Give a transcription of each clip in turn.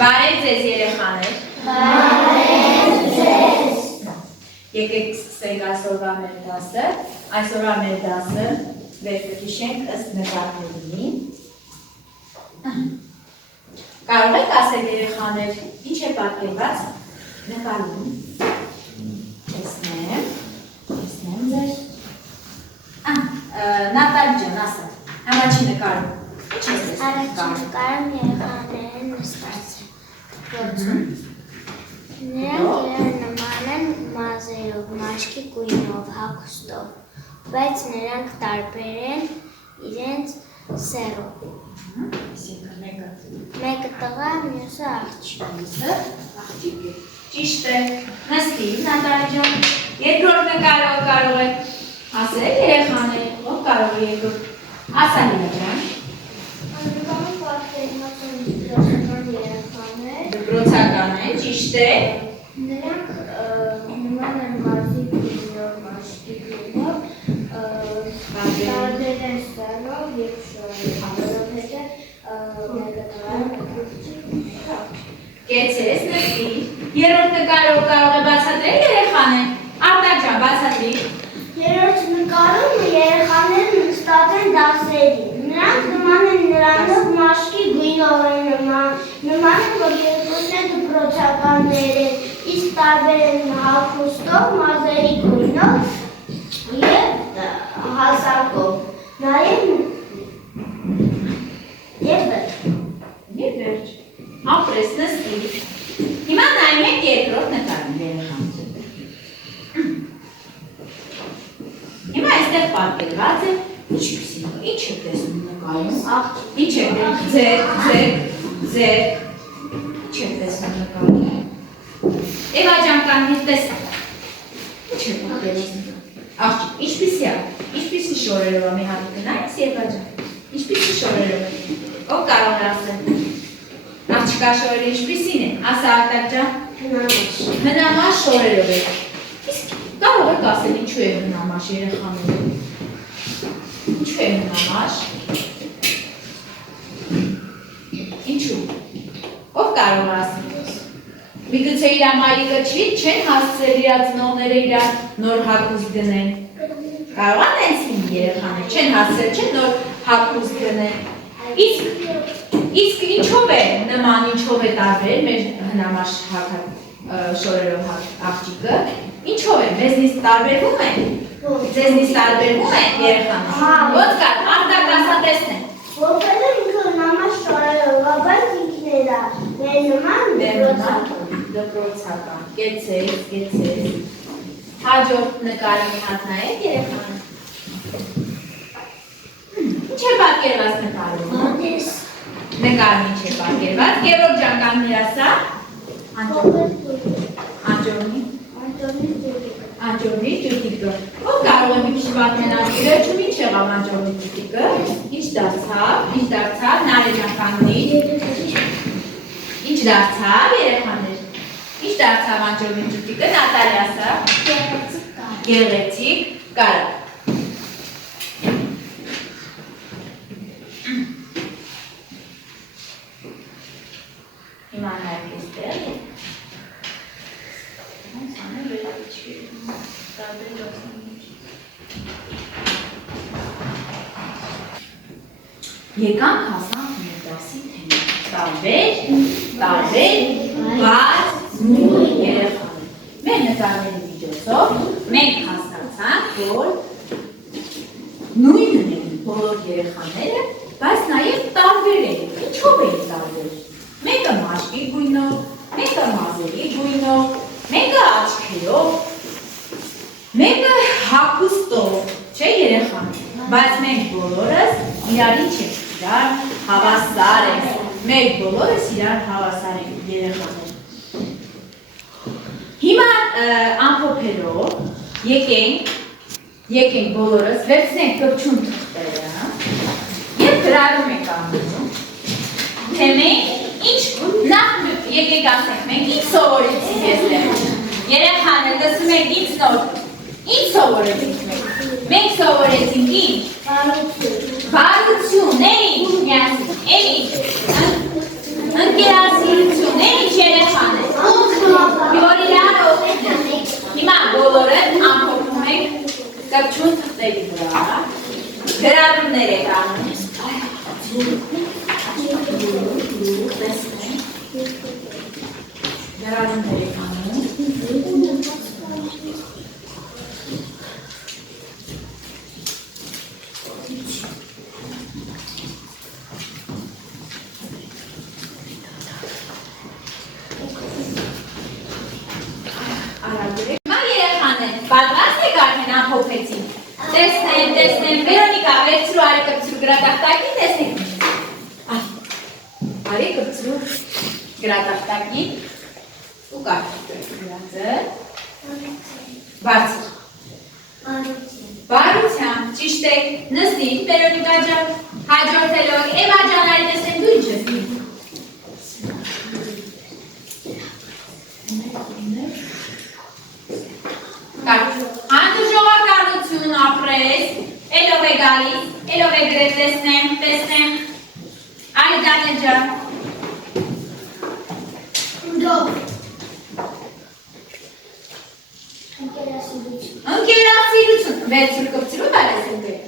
Բարև ձեզ երեխաներ։ Բարև ձեզ։ Եկեք սկսենք այսօրվա մեր դասը։ Այսօրվա մեր դասը վերհիշենք ըստ նկարների։ Կարող եք ասել երեխաներ, ինչ է պատկերված նկարում։ Տեսնեմ ձեր։ Նատալի ջան, ասա, համաչի նկարում։ Ինչ ես տեսնում։ Առաջին նկարում երեխաները նստած են։ Նրանք նման են մազերով, մաշկի գույնով, հագուստով, բայց նրանք տարբեր են իրենց սեռով։ Մեկը տղա, մյուսը աղջիկ։ Ճիշտ է, նստի, Նատալի ջան, երկրորդ նկարով կարող եք ասել երեխաներ, ով կարող է երկրորդ, ասա Լիլա ջան։ Անվանում պատկերված են դպրոցական երեխաներ։ Դպրոցական է, ճիշտ է։ Նրանք նման են մազի գույնով, մաշկի գույնով, տարբեր են սեռով և շորերով, որովհետև մեկը տղա, մեկը աղջիկ։ Կեցես, նստի, երրորդ նկարով կարող է բացատրել երեխաներ, Արտակ ջան, բացատրի։ Երրորդ նկարում երեխաները նստած են դասերի։ Նրանք նման են նրանով մաշկի գույնով են նման են, որ երկուսն են դպրոցականներ են, իսկ տարբեր են հագուստով, մազերի գույնով և հասակով։ Եվ վերջ։ Ապրես, նստի։ Հիմա նայում եք երկրորդ նկարում երեխաներ։ Հիմա այստեղ պատկերված է ինչպիսին, ինչ եք տեսնում նկարում, ինչ եք ձեր, ինչ եք տեսնում նկարում, Էվա ջան կանգնիր տեսակ, ինչ եք պատկերացնում, աղջիկ, ինչպիսի շորերով է մի հատ գնայս Էվա ջան, ինչպիսի շորերով է, ով կարող է ասել, աղջիկա շորերը ինչպիսին է, ասա Արտակ ջան, հնամաշ շորերով է, իսկ կարող եք ասել ինչու է հնամաշ երեխաները, ինչու է հնամաշ, ինչու, ով կարող է ասել, միգուցե իր մայրիկը չեն հասցրել իր ծնողները իր նոր հագուստ գնեն, կարող են այնցին երեխաներ, չեն հասցրել, չեն նոր հագուստ գնեն, իսկ ինչով է նման, ինչով է տարբեր մեր հնամաշ շորերով աղջիկը, ինչով է, մեզնից տարբերվում է, ձեզնից տարբերվում է երեխաներ, ոնց կար, Արտակ ասա տեսնեն, որպես ինքը նամաշ շորերով, բայց ինքն է մեր նման դպրոցական, կեցես, հաջորդ նկարի մի հատ նայեք երեխաներ, ինչ է պատկերված նկարում, նկարում ինչ է պատկերված, Գևորգ ջան կանգնիր ասա, Անջորնի ճուտիկը, ով կարող է մի քիչ պատմենալ իրեջում ինչ եղավ անջորնի ճուտիկը, ինչ դարձավ, Նարեկ ջան կանգնիր, ինչ դարձավ երեխաներ, ինչ դարձավ անջորնի ճուտիկը, Նատալի ասա, գեղեցիկ, կարա։ Հիմա նայեք էստեղ։ Եկանք հասանք մեր դասի թեման, տարբեր, բաց, նույն երեխաներ։ Մեր նկարների միջոցով մենք հասկացանք, որ նույնն են բոլոր երեխաները, բայց նաև տարբեր են, ինչով են տարբեր։ Մեկը մաշկի գույնով, մեկը մազերի գույնով, մեկը աչքերով, մեկը հագուստով, չէ երեխաներ, բայց մենք բոլորս իրարից չենք իրար հավասար ենք, մենք բոլորս իրար հավասար ենք երեխաներ։ Հիմա ամփոփելով եկենք բոլորս, վերցնենք կպչուն թղթերը և գրառում ենք անում, թե մենք նախ եկեք ասենք, մենք ինչ սովորեցինք եստեղ, երեխաներ լսում եք ինչ սովորեցինք մենք, մենք սովորեցինք ինչ, բարություն, էլի, ընկերասիրություն, Գրառումներ եք անում։ Գրառումներ եք անում։ Պատրաստ եք արդեն ամփոփեցին։ Տեսնեմ, Վերոնիկա, վերցրու արի կպցրու գրատախտակին, տեսնեք։ Արի կպցրու գրատախտակին ու կարդացեք գրածը։ Բարձր։ Բարությամբ, ճիշտ եք, նստիր, Վերոնիկա ջան, հաջորդելով, Էվա ջան, արի տեսնեմ, դու ինչ ես դիմ։ Հանդուրժողականություն ապրես, էլով է գալիս, էլով է գրել, տեսնեմ, այլ դանը ջան։ Ընկերասիրություն, վերցրու կպցրու բարես ընկեր,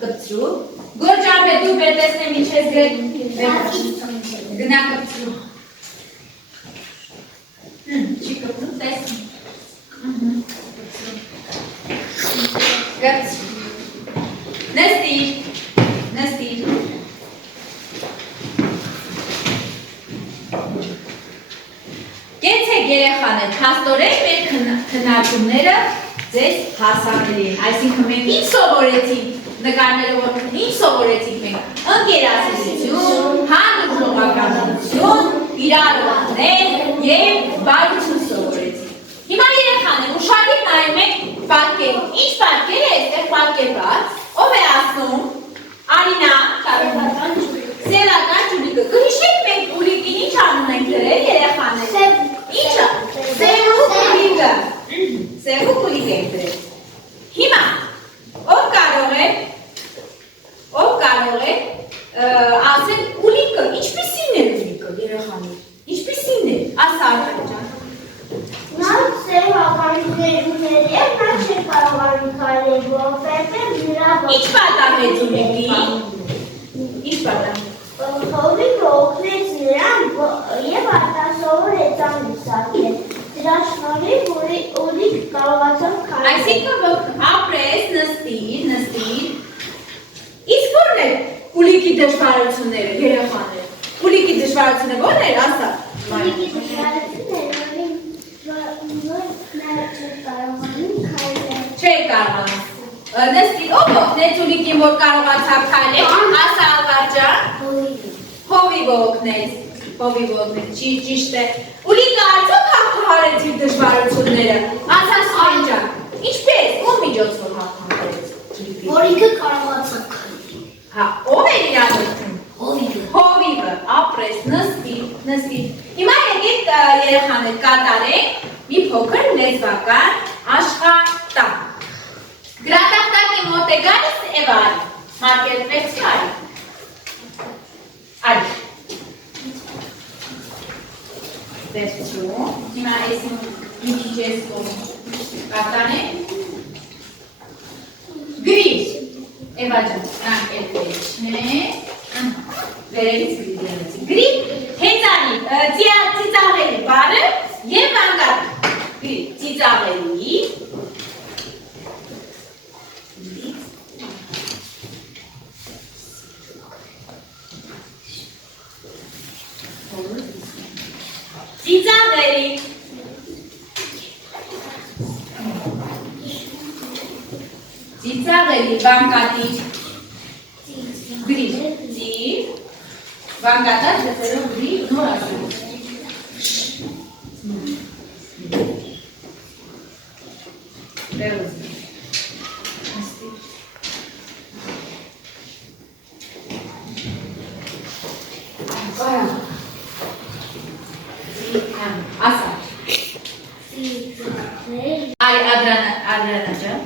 կպցրու, գորջան բե դու բեր տեսնեմ ինչ ես գրել, գնա կպցրու, չի կպցրու, տեսնեմ, Նստիր, Կեցեք երեխաներ, հաստորեն մեր քննարկումները ձեզ հասանելի են, այսինքն մենք ինչ սովորեցինք, նկարներով ինչ սովորեցինք մենք, ընկերասիրություն, հանդուրժողականություն, իրարություններ և բարություն սովորեցինք։ Հիմա երեխաներ, ուշադիր նայում եք պատկեր, ինչ պատկեր է այստեղ պատկերված, ով է ասում, Արինա, Սևական Ջուլիկը, կհիշեք մենք Ուլիկին ինչ անուն ենք դրել երեխաներ, ինչը, Սևուկ Ուլիկ ենք դրել, հիմա, ով կարող է ասել Ուլիկը, ինչպիսին է Ուլիկը երեխաներ, ինչպիսին է, ասա արդեն ջան, Նա սևականությունների է, նա չէ կարողանում կարել, որովհետև նրա Ինչ պատահեց Ուլիկին, ինչ պատահեց, Հովիկը օգնեց նրան և արտասովոր էծան լուսակել, դրա շնորհիվ Ուլիկ կարողացավ քայլել։ Այսինքն ապրես, նստիր, իսկ ո՞րն է Ուլիկի դժվարությունները, երեխաներ, Ուլիկի դժվարությունը ո՞րն էր, ասա։ Ուլիկի դժվարությունները, Չէր կարողանում, նստիր, ով օգնեց Ուլիկին, որ կարողացավ քայլել, ասա Ալվար ջան, Հովիվը օգնեց, ճիշտ է, Ուլիկը արդյոք հաղթահարեց իր դժվարությունները, ասա Սուրեն ջան, ինչպես, ո՞ր միջոցով հաղթահարեց Ուլիկին։ Հովիկը կարողացավ քայլել։ Հա, ով էր իրան օգնում։ Հովիվը, ապրես, նստիր։ Հիմա եկեք երեխաներ կատարենք մի փոքր լեզվական աշխատանք։ Գրատախտակի մոտ է գալիս Էվա արի, մարկեր վերցրի արի։ Վերցրու, հիմա այս ինչ ես կատարենք։ Գրի, Էվա ջան, նրանք էլ վերջնենք, վերևից գրի, հենց արի, ծիծաղելի բարը և վանգատ, գրի, ծիծաղելի, ծիծաղելի, ծիծաղելի, վանգատի, գրի, վանգատած դեպերով գրի, նոր ասում, վերոզ, ասա, այ Ադրանա ջան,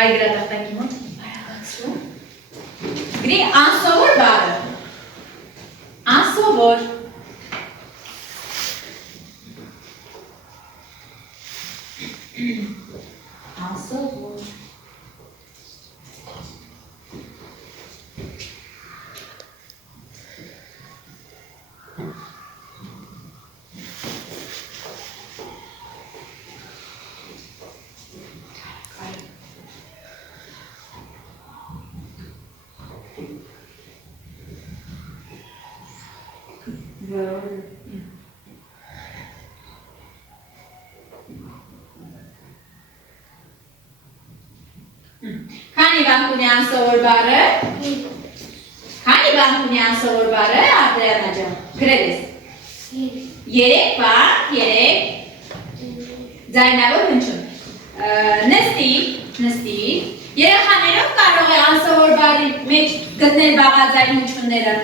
այ գրատախտակի մոտ, այրաղացրու, գրի անսովոր բարը, անսովոր, անսովոր, Քանի բան ունի անսովոր բառը։ Քանի բան ունի անսովոր բառը, Ադրիանա ջան։ Գրել ես։ 3 բան, 3 ձայնավոր հնչյուն։ Նստի։ Երեխաներով կարող է անսովոր բառի մեջ գտնել բաղաձայն հնչյունները։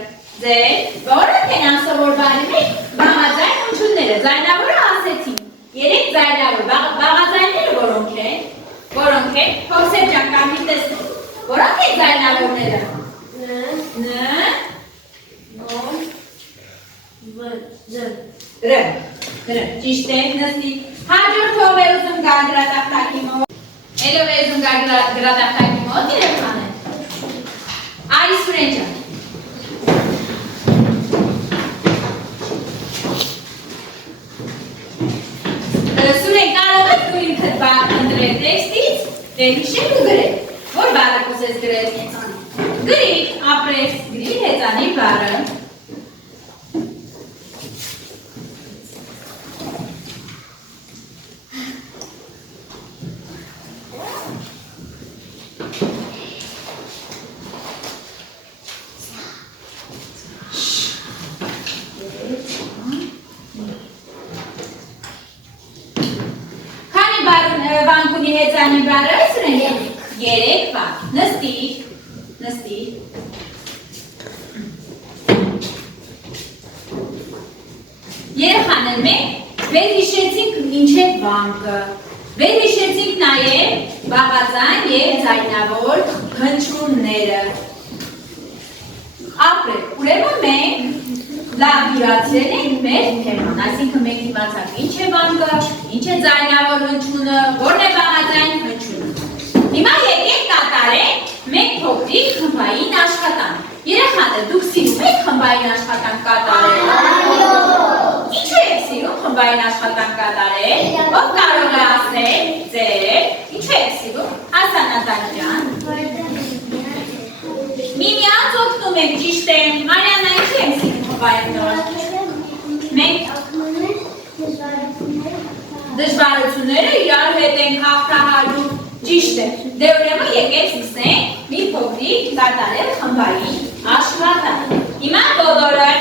Ձեր, որոնք են անսովոր բառի մեջ բաղաձայն հնչյունները։ Ձայնավորը ասեցին։ 3 ձայնավոր բաղաձայնները որոնք են։ Որոնք են, Հովսեփ ջան, կարմիր տեսնեք, որոնք են ձայնավորները։ Ր, ճիշտ է, նստի։ Հաջորդ ով է ուզում գա գրատախտակի մոտ։ Էլով է ուզում գա գրատախտակի մոտ, երեխաներ։ Արի Սուրեն ջան։ Սուրեն, կարող եք դու ինքդ բառ ընտրել տեքստից, հիշեք ու գրել։ Որ բառը կուզես գրել հեծանի։ Գրի, ապրես, գրի հեծանի բառը։ Բանկունի հեծանի բառը Սուրեն 3 բան։ Նստի։ Երեխաներ մենք վերհիշեցինք ինչ է բանկը։ Վերհիշեցինք նաև բաղաձայն և ձայնավոր հնչյունները։ Ապրեք, ուրեմն մենք լավ յուրացրել ենք մեր թեման, այսինքն մենք իմացանք ինչ է բանկը, ինչ է ձայնավոր հնչյունը, որն է բաղաձայն հնչյունը։ Հիմա եկեք կատարենք մեկ փոքրիկ խմբային աշխատանք։ Երեխաներ, դուք սիրում եք խմբային աշխատանք կատարել։ Ինչու եք սիրում խմբային աշխատանք կատարել։ Ով կարող է ասել, ձեր, ինչու եք սիրում, Հասան Նատալի ջան։ Միմյանց օգնում եք, ճիշտ է, Մարիանա, ինչու եք սիրում խմբային նոր։ Մենք դժվարությունները իրար հետ ենք հաղթահարում, ճիշտ է, դե ուրեմն եկեք սկսենք մի փոքրիկ կատարել խմբային աշխատանք։ Հիմա բոլորը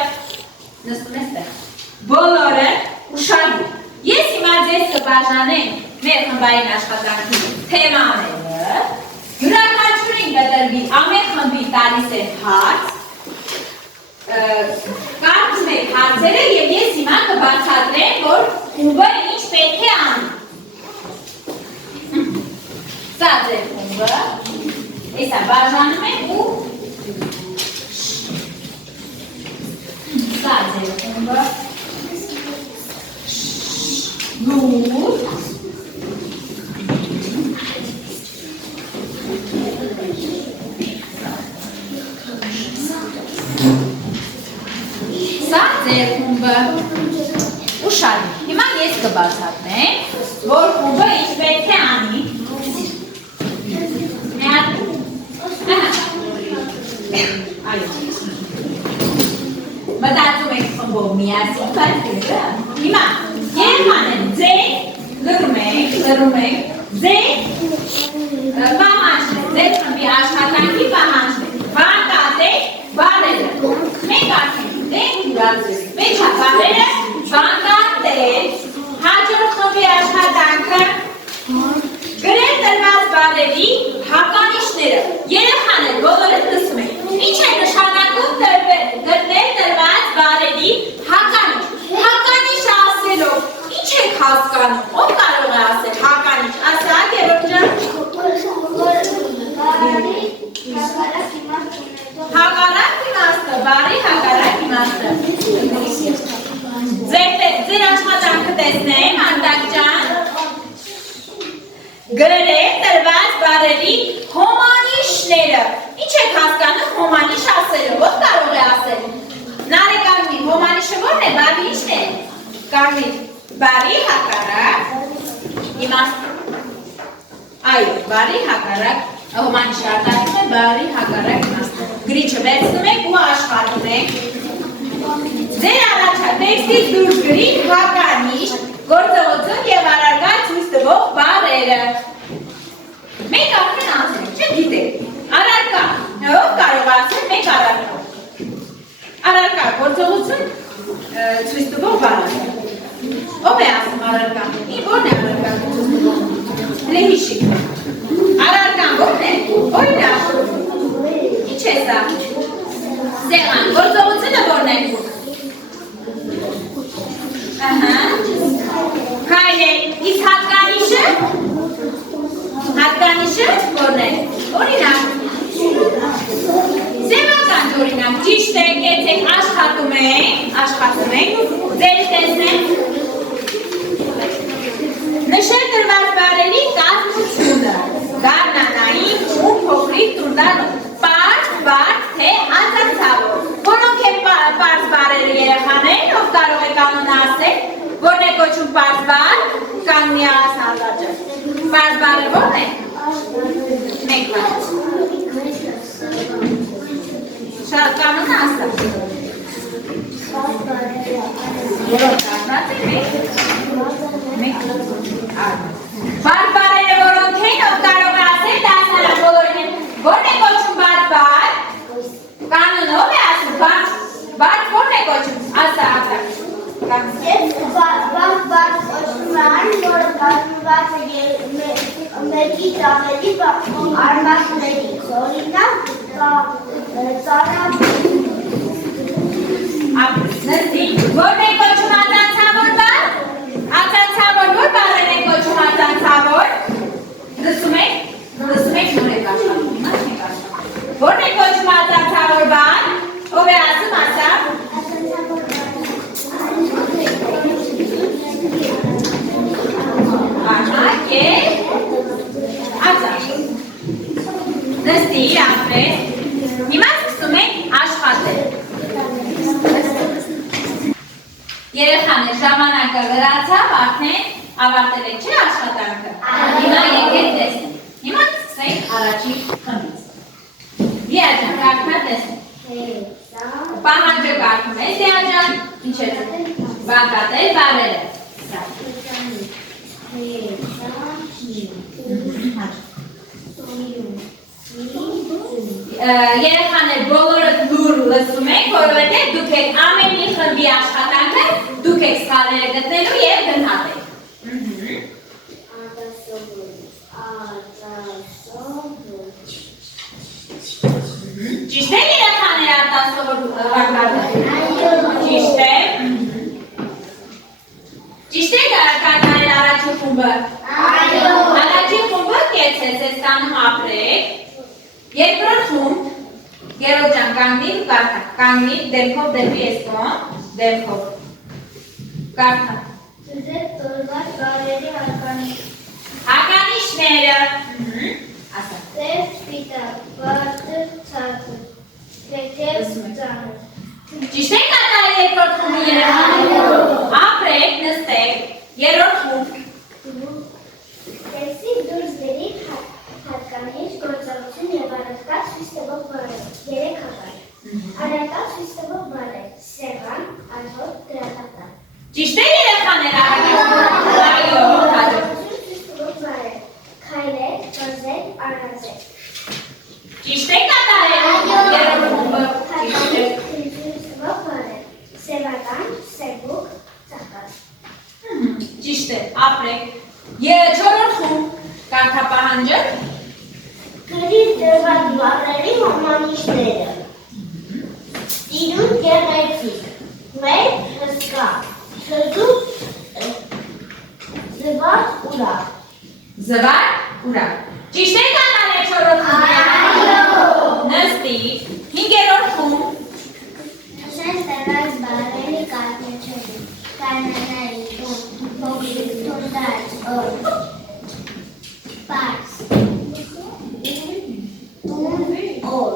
նստում ես տեղ, բոլորը ուշադիր։ Ես հիմա ձեզ կբաժանեմ մեր խմբային աշխատանքի թեմաները, յուրաքանչյուրին կտրվի ամեն խմբի տալիս է հարց, կարդում եք հարցերը և ես հիմա կբացատրեմ, որ խումբը ինչ պետք է անի։ Սա ձեր խումբը, եսա բաժանում եք ու սա ձեր խումբը, լուր, սա ձեր խումբը, ուշադիր, հիմա ես կբացատրեմ, որ խումբը ինչ պետք է անի, մտածում եք խմբով միասին, բայց գրը, հիմա, երեխաներ, ձեր լռում եք, ձեր պահանջն է, ձեր խմբի աշխատանքի պահանջն է, բանկատեք բառերը, մենք արդեն դենք յուրացրել, մեջ է բառերը, բանկատեք, հաջորդ խմբի աշխատանքը, գրել տրված բառերի հականիշները, երեխաներ, բոլորդ լսում եք, ինչ է նշանակում գտնել տրված բառերի հականիշ, հականիշ ասելով, ինչ եք հասկանում, ով կարող է ասել հականիշ, ասա Գևորգ ջան, հակառակ իմաստը, բառի հակառակ իմաստը, ձեր աշխատանքը տեսնեմ, Անդակ ջան, գրել տրված բառերի հոմանիշները, ինչ եք հասկանում հոմանիշ ասելով, ով կարող է ասել, Նարեկ Արմին, հոմանիշը որն է, բառի ինչն է, Կարմիր, բառի հակառակ իմաստը, այո, բառի հակառակ հոմանիշը արտահայտում է բառի հակառակ իմաստը, գրիչը վերցնում եք ու աշխատում եք, Ձեր առաջատեքստից դուրս գրին հականիշ, գործողություն և առարգա ցույց տվող բառերը։ Մենք արդեն ասենք, չգիտեք, առարկա, ով կարող ասել մենք առարկա։ Առարկա, գործողություն ցույց տվող բառերը։ Ով է ասում առարկա։ Որն է առարկա ցույց տվող։ Հիշի։ Առարկան որն է։ Օրինակ։ Ինչ է սա։ Սեղան, գործողությունը որն է։ Քայլել, իսկ հատկանիշը որն է։ Օրինակ։ Սևական օրինակ, ճիշտ է, կեցեք աշխատում ենք, ձեր տեսնենք։ Նշել տրված բառերի կազմությունը, գարնանային ու փոքրիկ տունդանով, պարզ, բարդ, թե անձանցավոր, որոնք են պարզ բառերը երեխաներին, ով կարող է կանոնը ասել, որն է կոչում պարզ բառ, կամ միասնալաճը։ Պարզ բառը որն է։ Մեկ բառ։ Շատ կանոնը ասել։ Որոնք ասած է մեկ։ Բարդ բառերը որոնք են, ով կարող է ասել, դասարան բոլորին են, որն է կոչում բարդ բառ, կանոնով է ասում, բարդ որն է կոչում, ասա, Բարդ բառ կոչում է այն, որը կազմված է մեկից ավելի արմատներից, օրինակ, նստի, որն է կոչում ածանցավոր բառ, ածանցավոր որ բառեր են կոչում ածանցավոր, լսում եք նոր եք աշխատում, որն է կոչում ածանցավոր բառ, ով է ասում ասա, նստի, ապրես, հիմա սկսում ենք աշխատել։ Երեխաներ, ժամանակը լրացավ, արդեն ավարտել եք, չէ՞ աշխատանքը։ Հիմա եկեք տեսնենք։ Հիմա սկսենք առաջի խմբից։ Դիաջան, կարդում տեսնենք։ Պահանջը կարդում ես, Դիաջան, ինչ է բանկատել բառերը։ Երեխաներ բոլորը լուր լսում եք, որովհետև դուք եք ամեն մի խմբի աշխատանքը, դուք եք սխալները գտնելու և գնահատել։ Ճիշտ է երեխաներ արտասովոր վարկատը։ Ճիշտ է։ Ճիշտ է կատարել առաջի խումբը։ Առաջի խումբը կեցեց, ես տանում ապրեք։ Երկրորդ խումբ, Գերոտ ջան, կանգնիր ու կարդա, կանգնիր դեմքով դեպի ես կողմ, դեմքով, կարդա։ Ձեր տրված բառերի հականիշ։ Հականիշները, ասա։ Ձեր սպիտակ, բարձր, ցածր, թեթև, ծանր։ Ճիշտ եք կատարել երկրորդ խումբի երեխաներ։ Ապրեք, նստեք, երրորդ խումբ։ Տեքստից դուրս բերեք հատկանիշ, գործողություն և առարկա ցույց տվող բառեր, 3 հատար։ Առարկա ցույց տվող բառեր, սեղան, աջոտ, գրատախտակ։ Ճիշտ է երեխաներ առարկա ցույց տվող բառեր, քայլել, խզել, արածել։ Ճիշտ է կատարել երրորդ խումբը։ Ցույց տվող բառեր, սևական, սևուկ, ծաղկած։ Ճիշտ է, ապրեք։ Չորրորդ խումբ, կարդա պահանջը։ Գրիր տրված բառերի հոմանիշները։ Տիրուն գեղեցիկ, մեր հսկա, թզուկ, զվարթ ուրախ։ Զվարթ ուրախ։ Ճիշտ է կատարել չորրորդ խումբը։ Նստի, հինգերորդ խումբ։ Նշել տրված բառերի կազմությունը, կանոնային, փոքրիկ, տունդած, օր, պարզ, տուն, օր,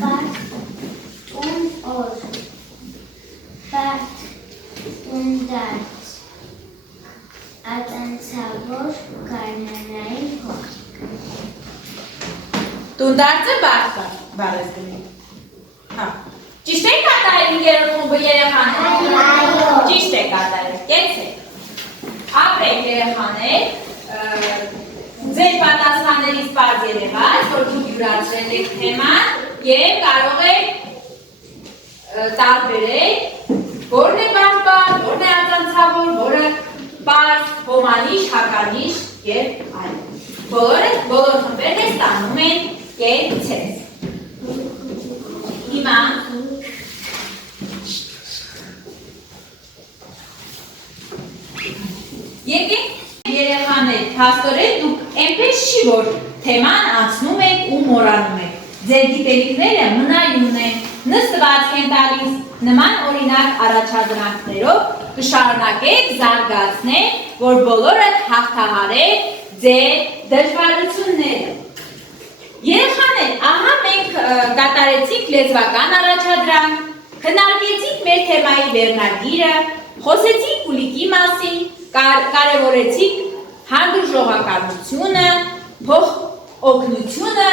պարզ, տուն, օր, պարզ, տունդած, ածանցավոր, կանոնային, փոքրիկ։ Տունդարձը բարդ բառ ես գնի։ Հա, Ճիշտ է կատարել 5-րդ խումբը երեխաներ։ Ճիշտ է կատարել։ Կեցեք։ Ապրեք երեխաներ, ձեր պատասխաններից պարզ եղած, որ դուք յուրացրել եք թեման եւ կարող եք տարբերել որն է բարբար, որն է ածանցավոր, որը պարզ, հոմանիշ, հականիշ եւ այլն։ Բոլոր խմբերն ստանում են կեցես։ Հիմա եկեք երեխաներ, փաստորեն դուք այնպես չի, որ թեման անցնում եք ու մոռանում եք։ Ձեր գիտելիքները մնայուն են, նստված են տալիս նման օրինակ առաջադրանքներով կշարունակեք զարգացնել, որ բոլորը հաղթահարեք ձեր դժվարությունները։ Երեխաներ, ահա մենք կատարեցինք լեզվական առաջադրանք, քննարկեցինք մեր թեմայի վերնագիրը, խոսեցինք ուլիկի մասին, կարևորեցինք հանդուրժողականությունը, փոխօգնությունը,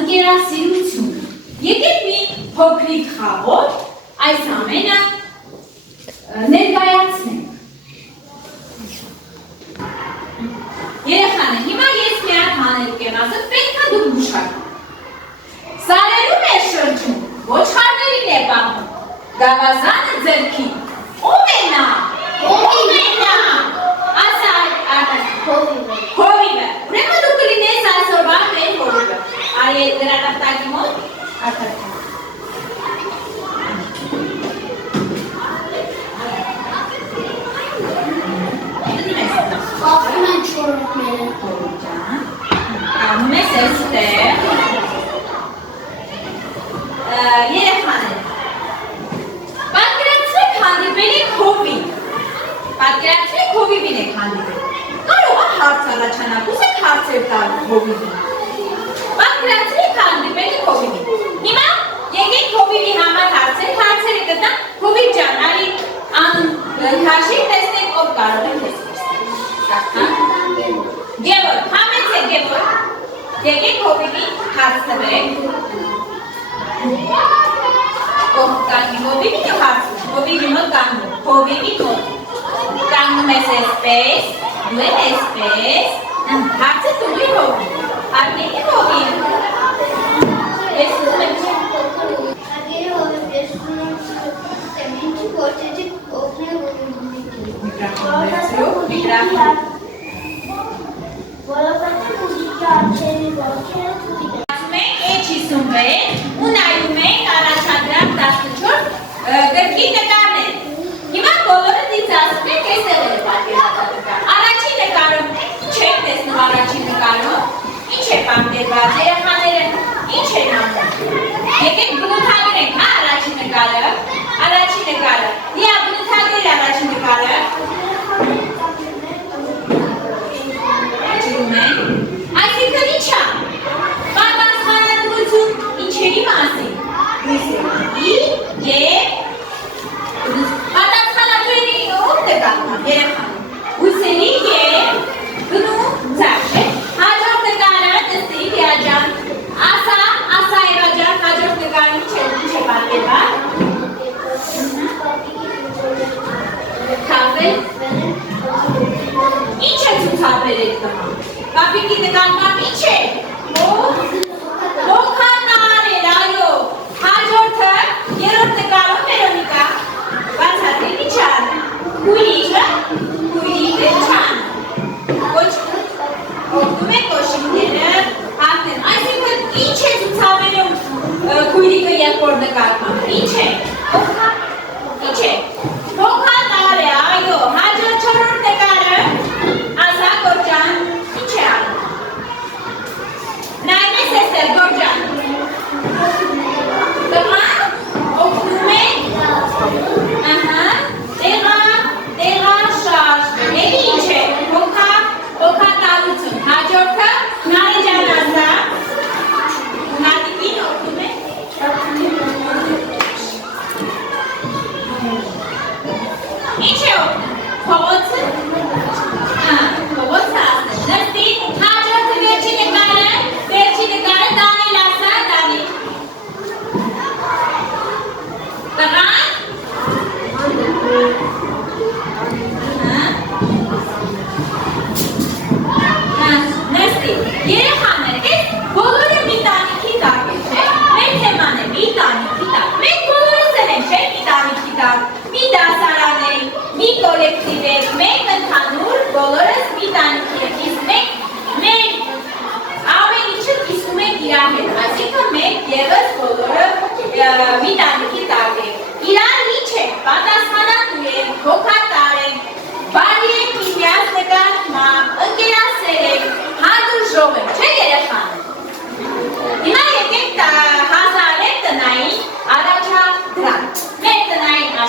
ընկերասիրությունը։ Եկեք մի փոքրիկ խաղով այս ամենը ներկայացնենք։ Երեխաներ, հիմա ես մի հատ հանելուկ եմ ասել, պետք է դուք գուշակեք։ Սարերում է շրջում, ոչխարներին է պահում, գավազանը ձեռքին։ Ո՞վ է նա։ Ասա հովիվը։ Ուրեմն դու կլինես այսօրվա մեր հովիվը։ Արի դրանախտակի մոտ արտադրում։ Ախում են չորոտները։ Անում ես էստեղ։ Երեխաներ, պատկերացրեք հանդիպել եք հովիվ։ Պատկերացրեք հովիվին եք հանդիպել։ Կարող է հարց առաջանալ, ուզեք հարցեր տալ հովիվին։ Պատկերացրեք հանդիպել եք հովիվին։ Հիմա եկեք հովիվի համար հարցերը կտան։ Հովիվ ջան, արի քաշի տեսնենք ով կարող է քեզ տեսնել։ Գևոր, համեցեք Գևոր։ Եկեք հովիվին հարց տվեք։ Ով կանգնի հովիվին ու հարցնում, հովիվի մոտ կանգնում, հովիվի մոտ կանգնում ես էսպես, դու էլ էսպես, հարցը տուղի հովիվ, արնեի հովիվ, ես ուզում եմ Ագերը հովիվ ես ուզում եմ ինչի գործեցի օգնել Միգրաֆոն Որովհետև ուզիկի արջերի ոտքերը թույլ են Ասում ենք E56 ու նայում ենք առաջադրանք 14 գրքի նկարներ Հիմա բոլորը դիցասում եք այս էլ է պատկերացրել Առաջին նկարում չեք տեսնում առաջին նկարում Ինչ է պատկերված երեխաները ինչ են անում Եկեք բնութագրենք հա առաջին նկարը Դիա բնութագրել առաջին նկարը Այսինքն ինչ է պատասխանատվություն ինչերի մասին եւ պատասխանատվերի ով նկատմամբ երեխան ուսերի եւ գնու ծախ հաջորդ նկարը տեսի դիաջան ասա Եվա ջան հաջորդ նկարը ինչ է պատկերված Կապել Ինչ է ցուցաբերել այդ տղան Պապիկի նկատմամբ ինչ է Հոգանար էր, այո, հաջորդը, երրորդ նկարում Վերոնիկա, բացատրել ինչ ան, կույրիկը չան, օգնում է կոշիկները հատեն, այսինքն ինչ է ցուցաբերում կույրիկը երկրոր նկատմամբ, ինչ է, հոգանար է, այո, հաջորդ չորրորդ նկարը, ասա կորջան, ինչ է անում,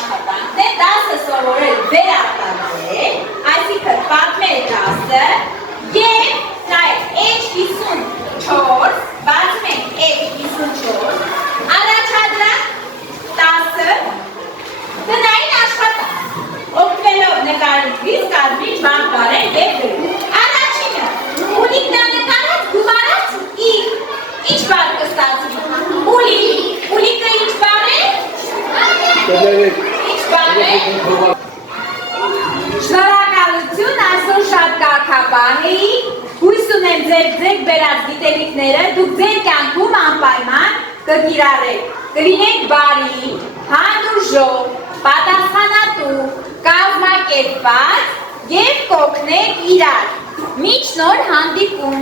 աշխատանքն է 10-ը սովորել վերարտադրել, այսինքն պատմել 10-ը և նայեք H54, բացում ենք H54, առաջադրանք 10-ը տնային աշխատանք, օգտվելով նկարիչից կազմիչ բանկարեն և գրում։ Առաջինը, ուլիկն նկարած գումարած ինչ բար կստացվի։ Ուլիկը ինչ բար է։ Ինչ բար է։ Շնորհակալություն, այսօր շատ կարգապահ էի, հույս ունեմ ձեր ձեր բերած գիտելիքները դուք ձեր կյանքում անպայման կկիրառեք, կլինեք բարի, հանդուրժող, պատասխանատու, կազմակերպված և կօգնեք իրար։ Մինչ նոր հանդիպում։